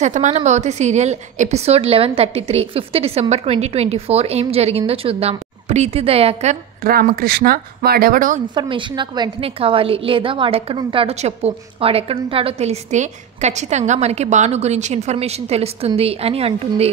Shatamanam Bhavati serial episode 1133 5th December 2024 ఏం జరిగిందో చూద్దాం. ప్రీతి దయాకర్ రామకృష్ణ వాడెవడో ఇన్ఫర్మేషన్ నాకు వెంటనే కావాలి, లేదా వాడెక్కడుంటాడో చెప్పు, వాడెక్కడుంటాడో తెలిస్తే ఖచ్చితంగా మనకి భాను గురించి ఇన్ఫర్మేషన్ తెలుస్తుంది అని అంటుంది.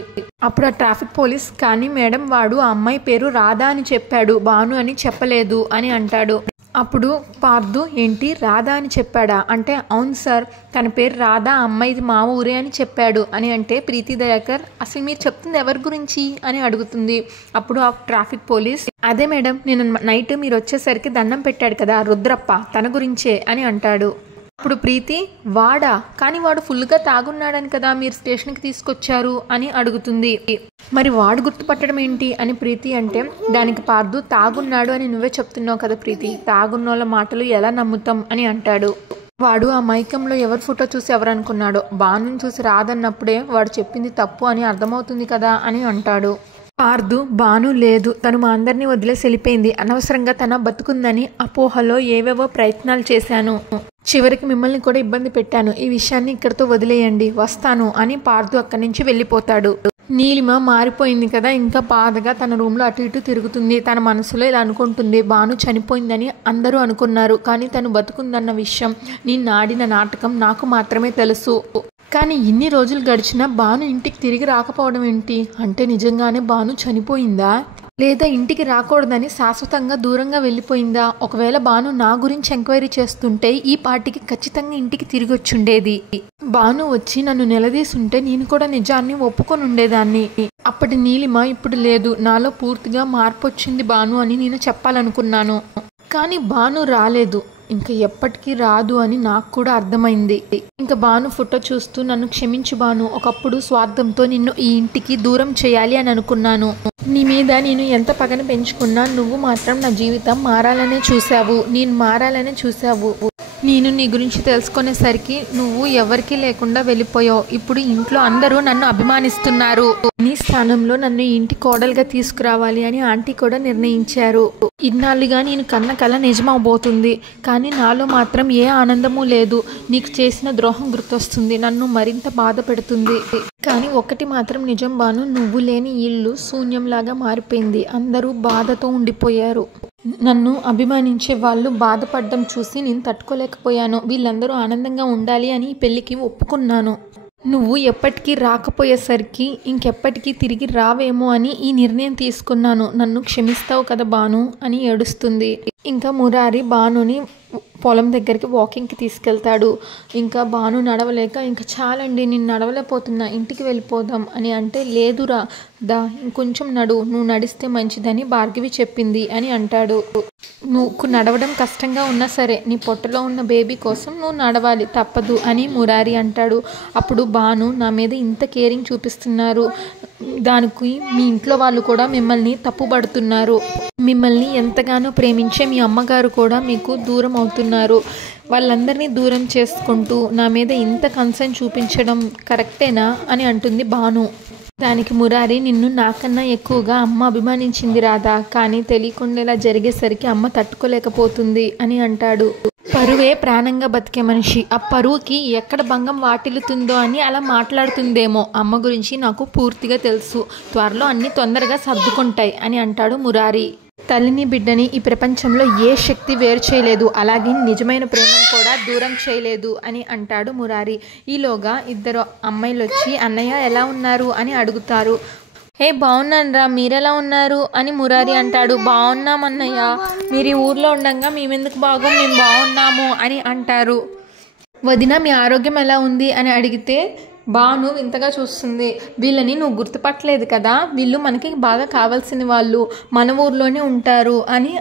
అప్పుడు ఆ ట్రాఫిక్ పోలీస్ కానీ మేడం వాడు ఆ అమ్మాయి పేరు రాధా అని చెప్పాడు, భాను అని చెప్పలేదు అని అంటాడు. అప్పుడు పార్దు ఏంటి రాధా అని చెప్పాడా అంటే అవును సార్ తన పేరు రాధా, అమ్మాయిది మా ఊరే అని చెప్పాడు అని అంటే ప్రీతి దయాకర్ అసలు మీరు చెప్తుంది ఎవరి గురించి అని అడుగుతుంది. అప్పుడు ఆ ట్రాఫిక్ పోలీస్ అదే మేడం నేను నైట్ మీరు వచ్చేసరికి దండం పెట్టాడు కదా రుద్రప్ప తన గురించే అని అంటాడు. అప్పుడు ప్రీతి వాడా కానీ వాడు ఫుల్గా తాగున్నాడని కదా మీరు స్టేషన్కి తీసుకొచ్చారు అని అడుగుతుంది. మరి వాడు గుర్తుపట్టడం ఏంటి అని ప్రీతి అంటే దానికి పార్దు తాగున్నాడు అని నువ్వే చెప్తున్నావు కదా ప్రీతి, తాగున్నోళ్ళ మాటలు ఎలా నమ్ముతాం అని అంటాడు. వాడు ఆ మైకంలో ఎవరి ఫోటో చూసి ఎవరనుకున్నాడో భాను చూసి రాదన్నప్పుడే వాడు చెప్పింది తప్పు అని అర్థమవుతుంది కదా అని అంటాడు. పార్దు భాను లేదు, తను మా అందరినీ వదిలేసి వెళ్ళిపోయింది, అనవసరంగా తన బతుకుందని అపోహలో ఏవేవో ప్రయత్నాలు చేశాను, చివరికి మిమ్మల్ని కూడా ఇబ్బంది పెట్టాను, ఈ విషయాన్ని ఇక్కడితో వదిలేయండి వస్తాను అని పార్దు అక్కడి నుంచి వెళ్ళిపోతాడు. నీలిమ మారిపోయింది కదా, ఇంకా బాధగా తన రూమ్లో అటు ఇటు తిరుగుతుంది. తన మనసులో ఇలా అనుకుంటుంది, భాను చనిపోయిందని అందరూ అనుకున్నారు కానీ తను బతుకుందన్న విషయం నేను ఆడిన నాటకం నాకు మాత్రమే తెలుసు. కానీ ఇన్ని రోజులు గడిచినా భాను ఇంటికి తిరిగి రాకపోవడం ఏంటి అంటే నిజంగానే భాను చనిపోయిందా లేదా ఇంటికి రాకూడదని శాశ్వతంగా దూరంగా వెళ్ళిపోయిందా? ఒకవేళ భాను నా గురించి ఎంక్వైరీ చేస్తుంటే ఈ పార్టీకి ఖచ్చితంగా ఇంటికి తిరిగి వచ్చుండేది. భాను వచ్చి నన్ను నిలదీసుంటే నేను కూడా నిజాన్ని ఒప్పుకొని ఉండేదాన్ని. అప్పటి నీలిమ ఇప్పుడు లేదు, నాలో పూర్తిగా మార్పు వచ్చింది భాను అని నేను చెప్పాలనుకున్నాను. కానీ భాను రాలేదు, ఇంకా ఎప్పటికీ రాదు అని నాకు కూడా అర్థమైంది. ఇంకా భాను ఫోటో చూస్తూ నన్ను క్షమించు భాను, ఒకప్పుడు స్వార్థంతో నిన్ను ఈ ఇంటికి దూరం చేయాలి అని అనుకున్నాను. నీ మీద నేను ఎంత పగన పెంచుకున్నా నువ్వు మాత్రం నా జీవితం మారాలనే చూసావు, నేను మారాలనే చూసావు. నేను నీ గురించి తెలుసుకునేసరికి నువ్వు ఎవరికీ లేకుండా వెళ్ళిపోయావు. ఇప్పుడు ఇంట్లో అందరూ నన్ను అభిమానిస్తున్నారు. నీ స్థానంలో నన్ను ఇంటి కోడలుగా తీసుకురావాలి అని ఆంటీ కూడా నిర్ణయించారు. ఇన్నాళ్ళుగా నేను కన్న కల నిజమవబోతుంది, కానీ నాలో మాత్రం ఏ ఆనందమూ లేదు. నీకు చేసిన ద్రోహం గుర్తొస్తుంది, నన్ను మరింత బాధ పెడుతుంది. కానీ ఒకటి మాత్రం నిజం భాను, నువ్వు లేని ఇల్లు శూన్యంలాగా మారిపోయింది. అందరూ బాధతో ఉండిపోయారు. నన్ను అభిమానించే వాళ్ళు బాధపడడం చూసి నేను తట్టుకోలేకపోయాను. వీళ్ళందరూ ఆనందంగా ఉండాలి అని ఈ పెళ్ళికి ఒప్పుకున్నాను. నువ్వు ఎప్పటికీ రాకపోయేసరికి ఇంకెప్పటికీ తిరిగి రావేమో అని ఈ నిర్ణయం తీసుకున్నాను. నన్ను క్షమిస్తావు కదా భాను అని ఏడుస్తుంది. ఇంకా మురారి భానుని పొలం దగ్గరికి వాకింగ్కి తీసుకెళ్తాడు. ఇంకా భాను నడవలేక ఇంకా చాలండి నేను నడవలేకపోతున్నా, ఇంటికి వెళ్ళిపోదాం అని అంటే లేదురా దా ఇంకొంచెం నువ్వు నడిస్తే మంచిదని భార్గవి చెప్పింది అని అంటాడు. నువ్వు నడవడం కష్టంగా ఉన్నా సరే నీ పొట్టలో ఉన్న బేబీ కోసం నువ్వు నడవాలి తప్పదు అని మురారి అంటాడు. అప్పుడు భాను నా మీద ఇంత కేరింగ్ చూపిస్తున్నారు, దానికి మీ ఇంట్లో వాళ్ళు కూడా మిమ్మల్ని తప్పుపడుతున్నారు, మిమ్మల్ని ఎంతగానో ప్రేమించే మీ అమ్మగారు కూడా మీకు దూరం అవుతున్నారు, వాళ్ళందరినీ దూరం చేసుకుంటూ నా మీద ఇంత కన్సర్న్ చూపించడం కరెక్టేనా అని అంటుంది భాను. దానికి మురారి నిన్ను నాకన్నా ఎక్కువగా అమ్మ అభిమానించింది రాదా, కానీ తెలియకుండా ఇలా జరిగేసరికి అమ్మ తట్టుకోలేకపోతుంది అని అంటాడు. పరువే ప్రాణంగా బతికే మనిషి, ఆ పరువుకి ఎక్కడ భంగం వాటిల్లుతుందో అని అలా మాట్లాడుతుందేమో. అమ్మ గురించి నాకు పూర్తిగా తెలుసు, త్వరలో అన్నీ తొందరగా సర్దుకుంటాయి అని అంటాడు మురారి. తల్లిని బిడ్డని ఈ ప్రపంచంలో ఏ శక్తి వేరు చేయలేదు, అలాగే నిజమైన ప్రేమను కూడా దూరం చేయలేదు అని అంటాడు మురారి. ఈలోగా ఇద్దరు అమ్మాయిలు వచ్చి అన్నయ్య ఎలా ఉన్నారు అని అడుగుతారు. హే బాగున్నాను రా, మీరెలా ఉన్నారు అని మురారి అంటాడు. బాగున్నాం అన్నయ్య, మీరు ఈ ఊర్లో ఉండగా మేమెందుకు మేము బాగున్నాము అని అంటారు. వదిన మీ ఆరోగ్యం ఎలా ఉంది అని అడిగితే భాను వింతగా చూస్తుంది. వీళ్ళని నువ్వు గుర్తుపట్టలేదు కదా, వీళ్ళు మనకి బాగా కావాల్సిన వాళ్ళు, మన ఊర్లోనే ఉంటారు అని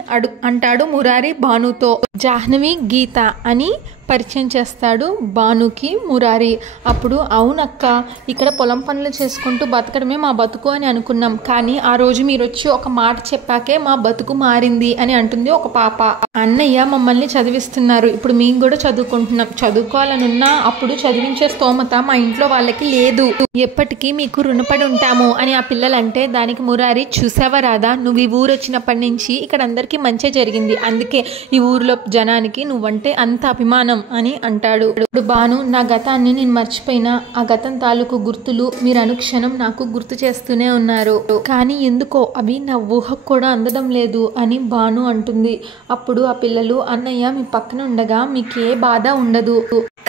అంటాడు మురారి భానుతో. జాహ్నవి గీత అని పరిచయం చేస్తాడు భానుకి మురారి. అప్పుడు అవునక్క, ఇక్కడ పొలం పనులు చేసుకుంటూ బతకడమే మా బతుకు అని అనుకున్నాం, కానీ ఆ రోజు మీరు వచ్చి ఒక మాట చెప్పాకే మా బతుకు మారింది అని అంటుంది ఒక పాప. అన్నయ్య మమ్మల్ని చదివిస్తున్నారు, ఇప్పుడు మేము కూడా చదువుకుంటున్నాం, చదువుకోవాలనున్నా అప్పుడు చదివించే స్తోమత మా ఇంట్లో వాళ్ళకి లేదు, ఎప్పటికీ మీకు రుణపడి ఉంటాము అని ఆ పిల్లలంటే దానికి మురారి చూసావా రాదా, నువ్వు ఈ ఊరు వచ్చినప్పటి నుంచి ఇక్కడ అందరికీ మంచి జరిగింది, అందుకే ఈ ఊరిలో జనానికి నువ్వంటే అంత అభిమానం, మర్చిపోయాం అని అంటాడు. ఇప్పుడు భాను, నా గతాన్ని నేను మర్చిపోయినా ఆ గతం తాలూకు గుర్తులు మీరు అనుక్షణం నాకు గుర్తు చేస్తూనే ఉన్నారు, కానీ ఎందుకో అవి నా ఊహకు కూడా అందడం లేదు అని భాను అంటుంది. అప్పుడు ఆ పిల్లలు, అన్నయ్య మీ పక్కన ఉండగా మీకే బాధ ఉండదు,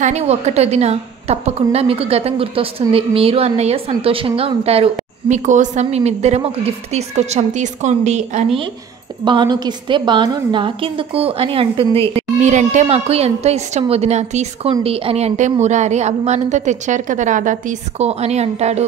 కానీ ఒక్కటొదిన తప్పకుండా మీకు గతం గుర్తొస్తుంది, మీరు అన్నయ్య సంతోషంగా ఉంటారు, మీకోసం మేమిద్దరం ఒక గిఫ్ట్ తీసుకొచ్చాం తీసుకోండి అని భానుకి ఇస్తే, భాను నాకెందుకు అని అంటుంది. మీరంటే మాకు ఎంతో ఇష్టం వదిన, తీసుకోండి అని అంటే, మురారి అభిమానంతో తెచ్చారు కదా రాధా తీసుకో అని అంటాడు.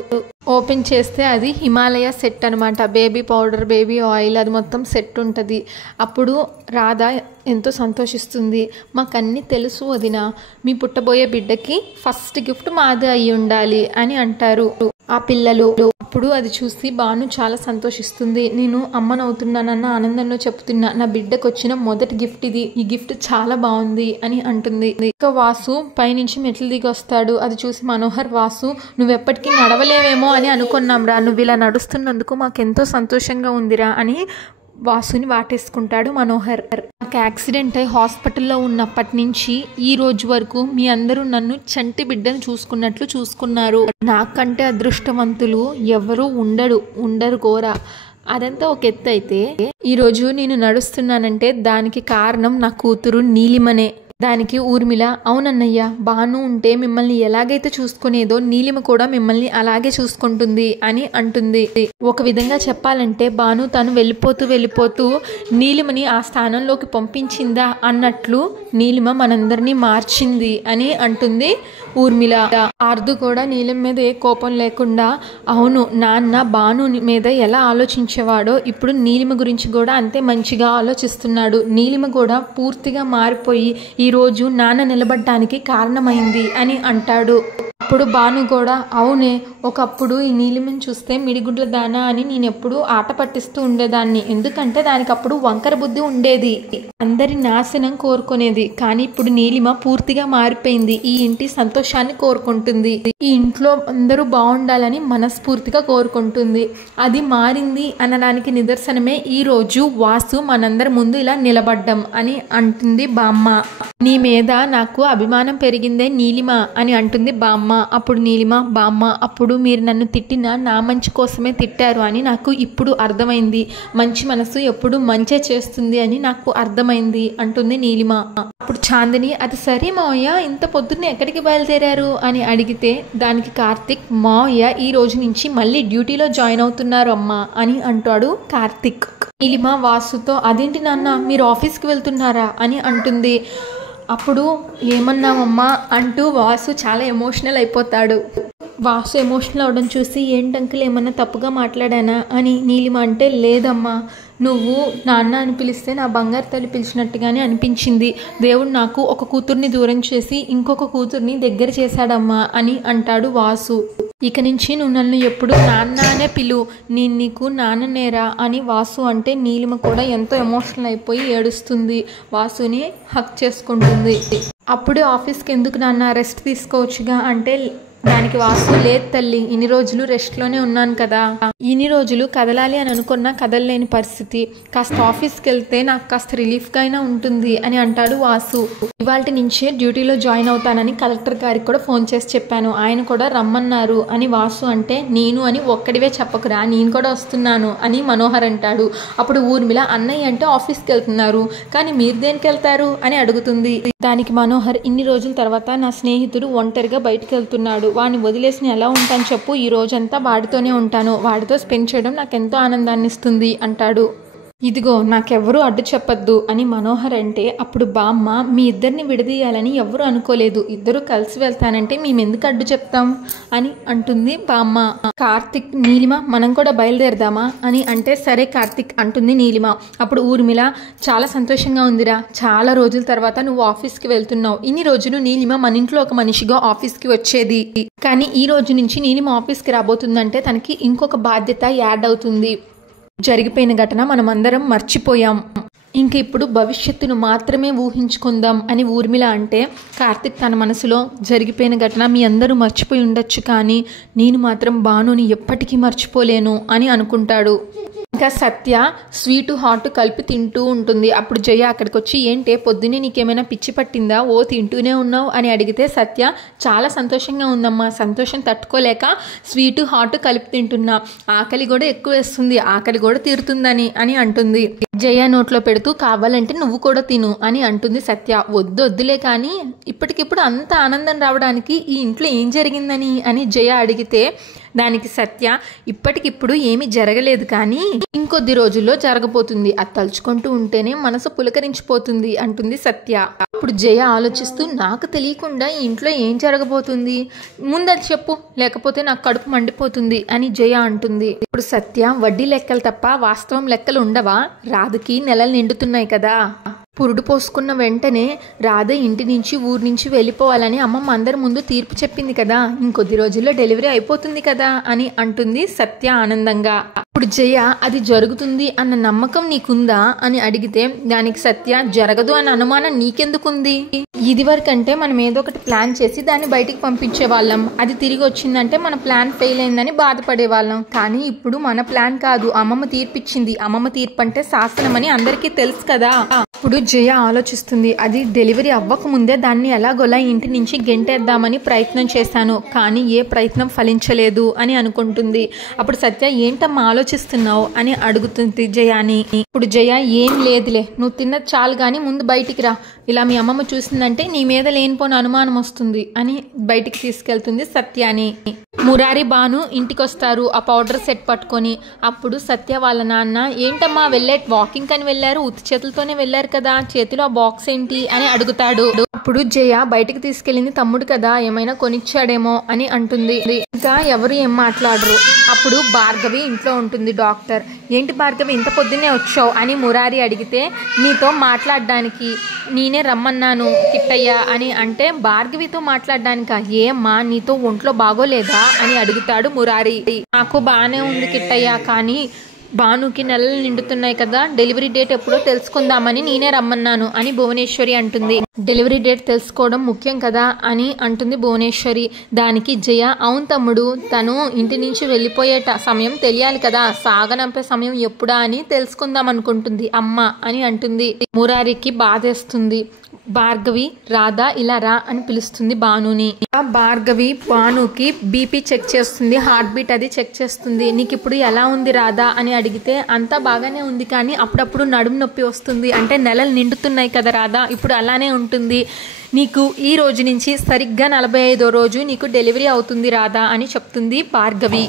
ఓపెన్ చేస్తే అది హిమాలయ సెట్ అనమాట. బేబీ పౌడర్, బేబీ ఆయిల్, అది మొత్తం సెట్ ఉంటుంది. అప్పుడు రాధా ఎంతో సంతోషిస్తుంది. మాకన్నీ తెలుసు వదిన, మీ పుట్టబోయే బిడ్డకి ఫస్ట్ గిఫ్ట్ మాది అయి ఉండాలి అని అంటారు ఆ పిల్లలు. అప్పుడు అది చూసి భాను చాలా సంతోషిస్తుంది. నేను అమ్మనవుతున్నానన్న ఆనందంలో చెప్తున్నా, నా బిడ్డకు వచ్చిన మొదటి గిఫ్ట్ ఇది, ఈ గిఫ్ట్ చాలా బాగుంది అని అంటుంది. ఇక వాసు పైనుంచి మెట్లు దిగి వస్తాడు. అది చూసి మనోహర్, వాసు నువ్వెప్పటికీ నడవలేవేమో అని అనుకున్నాం రా, నువ్వు ఇలా నడుస్తున్నందుకు మాకెంతో సంతోషంగా ఉందిరా అని వాసుని వాటేసుకుంటాడు మనోహర్. నాకు యాక్సిడెంట్ అయి హాస్పిటల్లో ఉన్నప్పటి నుంచి ఈ రోజు వరకు మీ అందరూ నన్ను చంటి బిడ్డను చూసుకున్నట్లు చూసుకున్నారు. నాకంటే అదృష్టవంతులు ఎవరు ఉండరు కోరా. అదంతా ఒక ఎత్తు అయితే, ఈరోజు నేను నడుస్తున్నానంటే దానికి కారణం నా కూతురు నీలిమనే. దానికి ఊర్మిళ, అవునన్నయ్య, భాను ఉంటే మిమ్మల్ని ఎలాగైతే చూసుకునేదో నీలిమ కూడా మిమ్మల్ని అలాగే చూసుకుంటుంది అని అంటుంది. ఒక విధంగా చెప్పాలంటే భాను తను వెళ్ళిపోతూ నీలిమని ఆ స్థానంలోకి పంపించిందా అన్నట్లు నీలిమ మనందరినీ మార్చింది అని అంటుంది ఊర్మిళ. ఆర్దు కూడా నీలిమ మీద ఏ కోపం లేకుండా, అవును నాన్న భాను మీద ఎలా ఆలోచించేవాడో ఇప్పుడు నీలిమ గురించి కూడా అంతే మంచిగా ఆలోచిస్తున్నాడు, నీలిమ కూడా పూర్తిగా మారిపోయి ఈరోజు నాన్న నిలబడటానికి కారణమైంది అని అంటాడు. అప్పుడు భాను కూడా, అవునే, ఒకప్పుడు ఈ నీలిమని చూస్తే మిడిగుడ్ల దానా అని నేను ఎప్పుడు ఆట పట్టిస్తూ ఉండేదాన్ని, ఎందుకంటే దానికి అప్పుడు వంకర బుద్ధి ఉండేది, అందరి నాశనం కోరుకునేది, కానీ ఇప్పుడు నీలిమ పూర్తిగా మారిపోయింది, ఈ ఇంటి సంతోషాన్ని కోరుకుంటుంది, ఈ ఇంట్లో అందరూ బాగుండాలని మనస్ఫూర్తిగా కోరుకుంటుంది, అది మారింది అనడానికి నిదర్శనమే ఈ రోజు వాసు మనందరి ముందు ఇలా నిలబడ్డం అని అంటుంది బామ్మ. నీ మీద నాకు అభిమానం పెరిగిందే నీలిమ అని అంటుంది బామ్మ. అప్పుడు నీలిమ, బామ్మ అప్పుడు మీరు నన్ను తిట్టినా నా మంచి కోసమే తిట్టారు అని నాకు ఇప్పుడు అర్థమైంది, మంచి మనసు ఎప్పుడు మంచే చేస్తుంది అని నాకు అర్థమైంది అంటుంది నీలిమ. అప్పుడు చాందిని, అది సరే మావయ్య, ఇంత పొద్దున్నే ఎక్కడికి బయలుదేరారు అని అడిగితే దానికి కార్తిక్, మావయ్య ఈ రోజు నుంచి మళ్ళీ డ్యూటీలో జాయిన్ అవుతున్నారు అమ్మా అని అంటాడు కార్తిక్. నీలిమ వాసుతో, అదేంటి నాన్న మీరు ఆఫీస్కి వెళ్తున్నారా అని అంటుంది. అప్పుడు ఏమన్నామమ్మా అంటూ వాసు చాలా ఎమోషనల్ అయిపోతాడు. వాసు ఎమోషనల్ అవడం చూసి, ఏంటంకుల్ ఏమన్నా తప్పుగా మాట్లాడానా అని నీలిమ అంటే, లేదమ్మా, నువ్వు నాన్న అని పిలిస్తే నా బంగారు తల్లి పిలిచినట్టుగానే అనిపించింది, దేవుడు నాకు ఒక కూతుర్ని దూరం చేసి ఇంకొక కూతుర్ని దగ్గర చేశాడమ్మా అని అంటాడు వాసు. ఇక నుంచి నువ్వు నన్ను ఎప్పుడు నాన్న అనే పిలు, నేను నీకు నాన్ననేరా అని వాసు అంటే నీలిమ కూడా ఎంతో ఎమోషనల్ అయిపోయి ఏడుస్తుంది, వాసుని హక్ చేసుకుంటుంది. అప్పుడే ఆఫీస్కి ఎందుకు నాన్న, రెస్ట్ తీసుకోవచ్చుగా అంటే దానికి వాసు, లేదు తల్లి, ఇన్ని రోజులు రెస్ట్లోనే ఉన్నాను కదా, ఇన్ని రోజులు కదలాలి అని అనుకున్నా కదలలేని పరిస్థితి, కాస్త ఆఫీస్కి వెళ్తే నాకు కాస్త రిలీఫ్గా అయినా ఉంటుంది అని అంటాడు వాసు. ఇవాల్టి నుంచే డ్యూటీలో జాయిన్ అవుతానని కలెక్టర్ గారికి కూడా ఫోన్ చేసి చెప్పాను, ఆయన కూడా రమ్మన్నారు అని వాసు అంటే, నేను అని ఒక్కడివే చెప్పకురా, నేను కూడా వస్తున్నాను అని మనోహర్ అంటాడు. అప్పుడు ఊర్మిళ, అన్నయ్య అంటే ఆఫీస్కి వెళ్తున్నారు కానీ మీరు దేనికి వెళ్తారు అని అడుగుతుంది. దానికి మనోహర్, ఇన్ని రోజుల తర్వాత నా స్నేహితుడు ఒంటరిగా బయటకు వెళ్తున్నాడు, వాడిని వదిలేసి ఎలా ఉంటాను చెప్పు, ఈ రోజంతా వాడితోనే ఉంటాను, వాడితో స్పెండ్ చేయడం నాకు ఎంతో ఆనందాన్ని ఇస్తుంది అంటాడు. ఇదిగో నాకెవ్వరూ అడ్డు చెప్పొద్దు అని మనోహర్ అంటే, అప్పుడు బామ్మ, మీ ఇద్దరిని విడదీయాలని ఎవరు అనుకోలేదు, ఇద్దరు కలిసి వెళ్తానంటే మేమెందుకు అడ్డు చెప్తాం అని అంటుంది బామ్మ. కార్తిక్, నీలిమ మనం కూడా బయలుదేరదామా అని అంటే, సరే కార్తిక్ అంటుంది నీలిమ. అప్పుడు ఊర్మిళ, చాలా సంతోషంగా ఉందిరా, చాలా రోజుల తర్వాత నువ్వు ఆఫీస్కి వెళ్తున్నావు, ఇన్ని రోజులు నీలిమ మన ఇంట్లో ఒక మనిషిగా ఆఫీస్కి వచ్చేది, కానీ ఈ రోజు నుంచి నీలిమ ఆఫీస్కి రాబోతుందంటే తనకి ఇంకొక బాధ్యత యాడ్ అవుతుంది, జరిగిపోయిన ఘటన మనమందరం మర్చిపోయాం, ఇంక ఇప్పుడు భవిష్యత్తును మాత్రమే ఊహించుకుందాం అని ఊర్మిళ అంటే, కార్తిక్ తన మనసులో, జరిగిపోయిన ఘటన మీ అందరూ మర్చిపోయి ఉండొచ్చు కానీ నేను మాత్రం భానుని ఎప్పటికీ మర్చిపోలేను అని అనుకుంటాడు. ఇంకా సత్య స్వీటు హాట్ కలిపి తింటూ ఉంటుంది. అప్పుడు జయ అక్కడికి వచ్చి, ఏంటే పొద్దున్నే నీకేమైనా పిచ్చి పట్టిందా, ఓ తింటూనే ఉన్నావు అని అడిగితే సత్య చాలా సంతోషంగా ఉందమ్మా, సంతోషం తట్టుకోలేక స్వీటు హాట్ కలిపి తింటున్నా, ఆకలి కూడా ఎక్కువ వేస్తుంది, ఆకలి కూడా తీరుతుందని అని అంటుంది. జయ నోట్లో పెడుతూ, కావాలంటే నువ్వు కూడా తిను అని అంటుంది సత్య. వద్దులే కానీ ఇప్పటికిప్పుడు అంత ఆనందం రావడానికి ఈ ఇంట్లో ఏం జరిగిందని అని జయ అడిగితే దానికి సత్య, ఇప్పటికిప్పుడు ఏమీ జరగలేదు కానీ ఇంకొద్ది రోజుల్లో జరగబోతుంది, అది తలుచుకుంటూ ఉంటేనే మనసు పులకరించిపోతుంది అంటుంది సత్య. అప్పుడు జయ ఆలోచిస్తూ, నాకు తెలియకుండా ఈ ఇంట్లో ఏం జరగబోతుంది, ముందది చెప్పు, లేకపోతే నాకు కడుపు మండిపోతుంది అని జయ అంటుంది. ఇప్పుడు సత్య, వడ్డీ లెక్కలు తప్ప వాస్తవం లెక్కలు ఉండవా, రాధకి నెలలు నిండుతున్నాయి కదా, పురుడు పోసుకున్న వెంటనే రాధ ఇంటి నుంచి ఊరి నుంచి వెళ్ళిపోవాలని అమ్మమ్మ అందరి ముందు తీర్పు చెప్పింది కదా, ఇంకొద్ది రోజుల్లో డెలివరీ అయిపోతుంది కదా అని అంటుంది సత్య ఆనందంగా. ఇప్పుడు జయ, అది జరుగుతుంది అన్న నమ్మకం నీకుందా అని అడిగితే దానికి సత్య, జరగదు అన్న అనుమానం నీకెందుకుంది, ఇది వరకంటే మనం ఏదో ఒకటి ప్లాన్ చేసి దాన్ని బయటికి పంపించే వాళ్ళం, అది తిరిగి వచ్చిందంటే మన ప్లాన్ ఫెయిల్ అయిందని బాధపడే వాళ్ళం, కానీ ఇప్పుడు మన ప్లాన్ కాదు, అమ్మమ్మ తీర్పిచ్చింది, అమ్మమ్మ తీర్పు అంటే శాసనం అని అందరికీ తెలుసు కదా. ఇప్పుడు జయ ఆలోచిస్తుంది, అది డెలివరీ అవ్వక ముందే దాన్ని ఎలాగోలా ఇంటి నుంచి గెంటేద్దామని ప్రయత్నం చేశాను, కానీ ఏ ప్రయత్నం ఫలించలేదు అని అనుకుంటుంది. అప్పుడు సత్య, ఏంటమ్మా ఆలోచిస్తున్నావు అని అడుగుతుంది జయాని. ఇప్పుడు జయ, ఏం లేదులే, నువ్వు తిన్నది చాలు కానీ ముందు బయటికి రా, ఇలా మీ అమ్మమ్మ చూసిందంటే నీ మీద లేనిపోని అనుమానం వస్తుంది అని బయటికి తీసుకెళ్తుంది సత్యాని. మురారి భాను ఇంటికి వస్తారు ఆ పౌడర్ సెట్ పట్టుకొని. అప్పుడు సత్య వాళ్ళ నాన్న, ఏంటమ్మా వాకింగ్ అని వెళ్ళారు, ఉత్తి చేతులతోనే వెళ్ళారు కదా, చేతిలో ఆ బాక్స్ ఏంటి అని అడుగుతాడు. అప్పుడు జయ, బయటికి తీసుకెళ్ళింది తమ్ముడు కదా, ఏమైనా కొనిచ్చాడేమో అని అంటుంది. ఇంకా ఎవరు ఏం మాట్లాడరు. అప్పుడు భార్గవి ఇంట్లో ఉంటుంది. డాక్టర్, ఏంటి భార్గవి ఇంత పొద్దున్నే వచ్చావు అని మురారి అడిగితే, నీతో మాట్లాడడానికి నేనే రమ్మన్నాను కిట్టయ్య అని అంటే, భార్గవితో మాట్లాడడానికా, ఏమ్మా నీతో ఒంట్లో బాగోలేదా అని అడుగుతాడు మురారి. నాకు బాగానే ఉంది కిట్టయ్య, కానీ భానుకి నెలలు నిండుతున్నాయి కదా, డెలివరీ డేట్ ఎప్పుడో తెలుసుకుందామని నేనే రమ్మన్నాను అని భువనేశ్వరి అంటుంది. డెలివరీ డేట్ తెలుసుకోవడం ముఖ్యం కదా అని అంటుంది భువనేశ్వరి. దానికి జయ, అవును తమ్ముడు, తను ఇంటి నుంచి వెళ్ళిపోయే సమయం తెలియాలి కదా, సాగనంపే సమయం ఎప్పుడా అని తెలుసుకుందాం అనుకుంటుంది అమ్మ అని అంటుంది. మురారికి బాధేస్తుంది. భార్గవి, రాధా ఇలా రా అని పిలుస్తుంది భానుని. భార్గవి భానుకి బీపీ చెక్ చేస్తుంది, హార్ట్ బీట్ అది చెక్ చేస్తుంది. నీకు ఇప్పుడు ఎలా ఉంది రాధా అని అడిగితే, అంతా బాగానే ఉంది కానీ అప్పుడప్పుడు నడుము నొప్పి వస్తుంది, అంటే నెలలు నిండుతున్నాయి కదా రాధా, ఇప్పుడు అలానే ఉంటుంది, నీకు ఈ రోజు నుంచి సరిగ్గా 45వ రోజు నీకు డెలివరీ అవుతుంది రాధా అని చెప్తుంది భార్గవి.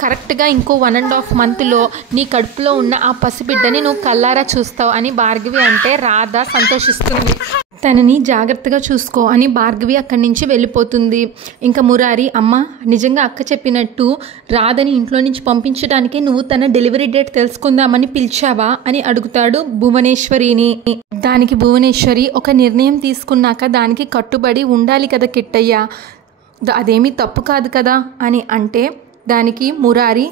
కరెక్ట్గా ఇంకో 1.5 మంత్లో నీ కడుపులో ఉన్న ఆ పసిబిడ్డని నువ్వు కల్లారా చూస్తావు అని భార్గవి అంటే రాధ సంతోషిస్తుంది. తనని జాగ్రత్తగా చూసుకో అని భార్గవి అక్కడి నుంచి వెళ్ళిపోతుంది. ఇంకా మురారి, అమ్మ నిజంగా అక్క చెప్పినట్టు రాధని ఇంట్లో నుంచి పంపించడానికి నువ్వు తన డెలివరీ డేట్ తెలుసుకుందామని పిలిచావా అని అడుగుతాడు భువనేశ్వరిని. దానికి భువనేశ్వరి, ఒక నిర్ణయం తీసుకున్నాక దానికి కట్టుబడి ఉండాలి కదా కిట్టయ్య, అదేమీ తప్పు కాదు కదా అని అంటే దానికి మురారి,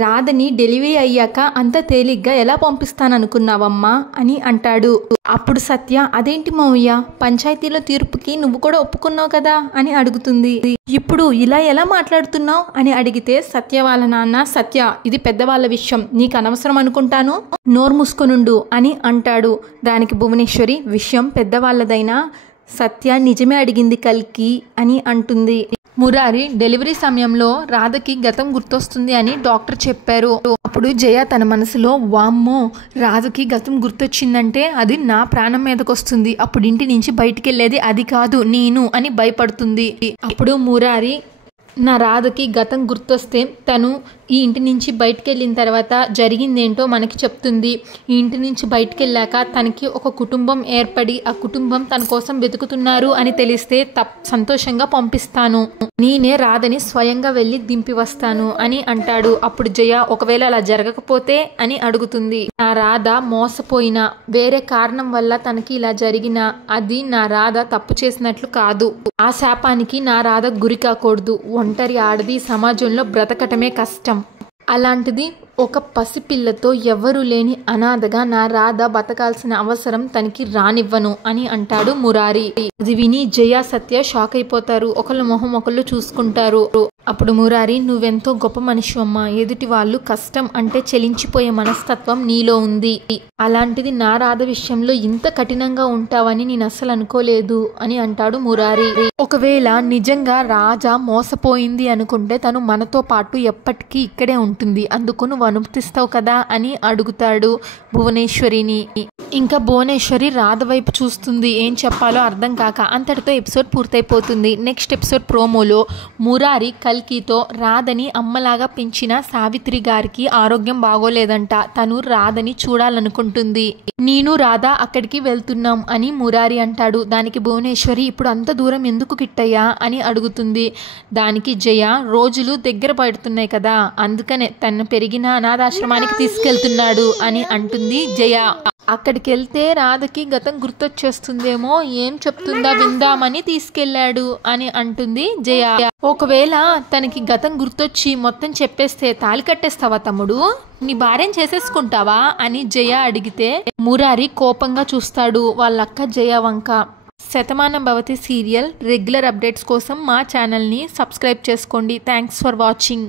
రాధని డెలివరీ అయ్యాక అంత తేలిగ్గా ఎలా పంపిస్తాననుకున్నావమ్మా అని అంటాడు. అప్పుడు సత్య, అదేంటి మావయ్య, పంచాయతీలో తీర్పుకి నువ్వు కూడా ఒప్పుకున్నావు కదా అని అడుగుతుంది. ఇప్పుడు ఇలా ఎలా మాట్లాడుతున్నావు అని అడిగితే సత్య వాళ్ళ నాన్న, సత్య ఇది పెద్దవాళ్ళ విషయం, నీకు అనవసరం అనుకుంటాను, నోరు మూసుకొనుండు అని అంటాడు. దానికి భువనేశ్వరి, విషయం పెద్దవాళ్ళదైనా సత్య నిజమే అడిగింది కల్కి అని అంటుంది. మురారి, డెలివరీ సమయంలో రాధకి గతం గుర్తొస్తుంది అని డాక్టర్ చెప్పారు. అప్పుడు జయ తన మనసులో, వామ్మో రాధకి గతం గుర్తొచ్చిందంటే అది నా ప్రాణం మీదకి వస్తుంది, అప్పుడు ఇంటి నుంచి బయటికి వెళ్ళేది అది కాదు నేను అని భయపడుతుంది. అప్పుడు మురారి, నా రాధకి గతం గుర్తొస్తే తను ఈ ఇంటి నుంచి బయటికి వెళ్ళిన తర్వాత జరిగిందేంటో మనకి చెప్తుంది. ఈ ఇంటి నుంచి బయటికి వెళ్ళాక తనకి ఒక కుటుంబం ఏర్పడి ఆ కుటుంబం తన కోసం వెతుకుతున్నారు అని తెలిస్తే సంతోషంగా పంపిస్తాను, నేనే రాధని స్వయంగా వెళ్ళి దింపి వస్తాను అని అంటాడు. అప్పుడు జయ, ఒకవేళ అలా జరగకపోతే అని అడుగుతుంది. నా రాధ మోసపోయినా వేరే కారణం వల్ల తనకి ఇలా జరిగినా అది నా రాధ తప్పు చేసినట్లు కాదు, ఆ శాపానికి నా రాధ గురి కాకూడదు, ఒంటరి ఆడది సమాజంలో బ్రతకటమే కష్టం, అలాంటిది ఒక పసిపిల్లతో ఎవరు లేని అనాథగా నా రాధ బతకాల్సిన అవసరం తనకి రానివ్వను అని అంటాడు మురారి. అది విని జయ సత్య షాక్ అయిపోతారు. ఒకళ్ళు మొహం ఒకళ్ళు చూసుకుంటారు. అప్పుడు మురారి, నువ్వెంతో గొప్ప మనిషి అమ్మా, ఎదుటి వాళ్ళు కష్టం అంటే చెలించిపోయే మనస్తత్వం నీలో ఉంది. అలాంటిది నా రాధ విషయంలో ఇంత కఠినంగా ఉంటావని నేను అస్సలు అనుకోలేదు అని అంటాడు మురారి. ఒకవేళ నిజంగా రాజా మోసపోయింది అనుకుంటే తను మనతో పాటు ఎప్పటికీ ఇక్కడే ఉంటుంది, అందుకు నువ్వు అనుమతిస్తావు కదా అని అడుగుతాడు భువనేశ్వరిని. ఇంకా భువనేశ్వరి రాధ వైపు చూస్తుంది, ఏం చెప్పాలో అర్థం కాక. అంతటితో ఎపిసోడ్ పూర్తయిపోతుంది. నెక్స్ట్ ఎపిసోడ్ ప్రోమోలో మురారి కల్కితో రాధని అమ్మలాగా పెంచిన సావిత్రి గారికి ఆరోగ్యం బాగోలేదంట. తను రాధని చూడాలనుకుంటుంది. నేను రాధ అక్కడికి వెళ్తున్నాం అని మురారి అంటాడు. దానికి భువనేశ్వరి, ఇప్పుడు అంత దూరం ఎందుకు కిట్టయ్యా అని అడుగుతుంది. దానికి జయ, రోజులు దగ్గర పడుతున్నాయి కదా, అందుకనే తను పెరిగిన అనాథాశ్రమానికి తీసుకెళ్తున్నాడు అని అంటుంది జయ. అక్కడికి వెళ్తే రాధకి గతం గుర్తొచ్చేస్తుందేమో, ఏం చెప్తుందా విందామని తీసుకెళ్లాడు అని అంటుంది జయ. ఒకవేళ తనకి గతం గుర్తొచ్చి మొత్తం చెప్పేస్తే తాళి కట్టేస్తావా తమ్ముడు, నీ భార్యను చేసేసుకుంటావా అని జయ అడిగితే మురారి కోపంగా చూస్తాడు వాళ్ళ అక్క జయ వంక. Shatamanam Bhavati serial regular updates కోసం మా ఛానల్ని సబ్స్క్రైబ్ చేసుకోండి. Thanks for watching.